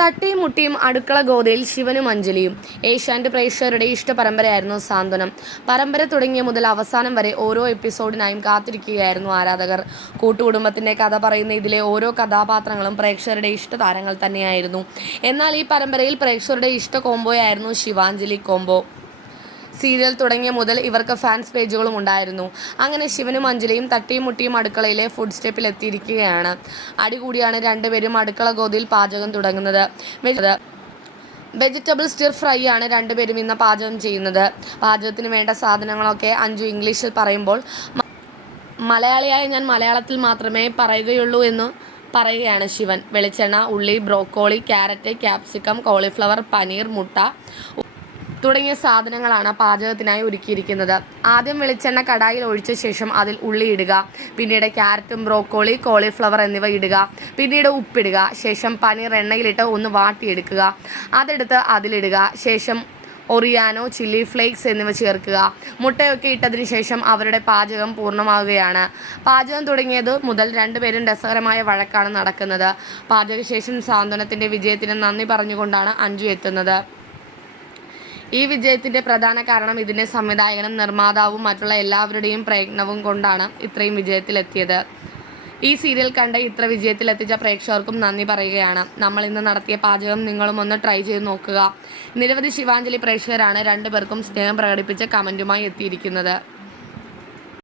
തട്ടിയും മുട്ടിയും അടുക്കള ഗോതയിൽ ശിവനും അഞ്ജലിയും. ഏഷ്യാന്റെ പ്രേക്ഷകരുടെ ഇഷ്ട പരമ്പരയായിരുന്നു സാന്ത്വനം. പരമ്പര തുടങ്ങിയ മുതൽ അവസാനം വരെ ഓരോ എപ്പിസോഡിനായും കാത്തിരിക്കുകയായിരുന്നു ആരാധകർ. കൂട്ടുകുടുംബത്തിന്റെ കഥ പറയുന്ന ഇതിലെ ഓരോ കഥാപാത്രങ്ങളും പ്രേക്ഷകരുടെ ഇഷ്ട താരങ്ങൾ തന്നെയായിരുന്നു. എന്നാൽ ഈ പരമ്പരയിൽ പ്രേക്ഷകരുടെ ഇഷ്ട കോംബോയായിരുന്നു ശിവാഞ്ജലി കോംബോ. സീരിയൽ തുടങ്ങിയ മുതൽ ഇവർക്ക് ഫാൻസ് പേജുകളും ഉണ്ടായിരുന്നു. അങ്ങനെ ശിവനും അഞ്ജലിയും തട്ടിയും മുട്ടിയും അടുക്കളയിലെ ഫുഡ് സ്റ്റെപ്പിൽ എത്തിയിരിക്കുകയാണ്. അടികൂടിയാണ് രണ്ടുപേരും അടുക്കള ഗോതിയിൽ പാചകം തുടങ്ങുന്നത്. വെജിറ്റബിൾ സ്റ്റിർ ഫ്രൈ ആണ് രണ്ടുപേരും ഇന്ന് പാചകം ചെയ്യുന്നത്. പാചകത്തിന് വേണ്ട സാധനങ്ങളൊക്കെ അഞ്ചു ഇംഗ്ലീഷിൽ പറയുമ്പോൾ മലയാളിയായ ഞാൻ മലയാളത്തിൽ മാത്രമേ പറയുകയുള്ളൂ എന്ന് പറയുകയാണ് ശിവൻ. വെളിച്ചെണ്ണ ഉള്ളി broccoli carrot capsicum cauliflower paneer മുട്ട തുടങ്ങിയ സാധനങ്ങളാണ് പാചകത്തിനായി ഒരുക്കിയിരിക്കുന്നത്. ആദ്യം വെളിച്ചെണ്ണ കടായിൽ ഒഴിച്ച ശേഷം അതിൽ ഉള്ളി ഇടുക പിന്നീട് ക്യാരറ്റും ബ്രോക്കോളി കോളിഫ്ലവർ എന്നിവ ഇടുക പിന്നീട് ഉപ്പിടുക ശേഷം പനീർ എണ്ണയിലിട്ട് ഒന്ന് വാട്ടിയെടുക്കുക അതെടുത്ത് അതിലിടുക ശേഷം ഒറിയാനോ ചില്ലി ഫ്ലേക്സ് എന്നിവ ചേർക്കുക. മുട്ടയൊക്കെ ഇട്ടതിന് ശേഷം അവരുടെ പാചകം പൂർണമാവുകയാണ്. പാചകം തുടങ്ങിയത് മുതൽ രണ്ടുപേരും രസകരമായ വഴക്കാണ് നടക്കുന്നത്. പാചകശേഷം സാന്ത്വനത്തിന്റെ വിജയത്തിന് നന്ദി പറഞ്ഞുകൊണ്ടാണ് അഞ്ജു എത്തുന്നത്. ഈ വിജയത്തിന്റെ പ്രധാന കാരണം ഇതിന്റെ സംവിധായകനും നിർമ്മാതാവും മറ്റുള്ള എല്ലാവരുടെയും പ്രയത്നവും കൊണ്ടാണ് ഇത്രയും വിജയത്തിലെത്തിയത്. ഈ സീരിയൽ കണ്ട് ഇത്ര വിജയത്തിലെത്തിച്ച പ്രേക്ഷകർക്കും നന്ദി പറയുകയാണ്. നമ്മൾ ഇന്ന് നടത്തിയ പാചകം നിങ്ങളും ഒന്ന് ട്രൈ ചെയ്ത് നോക്കുക. നിരവധി ശിവാഞ്ജലി പ്രേക്ഷകരാണ് രണ്ടുപേർക്കും സ്നേഹം പ്രകടിപ്പിച്ച് കമന്റുമായി എത്തിയിരിക്കുന്നത്.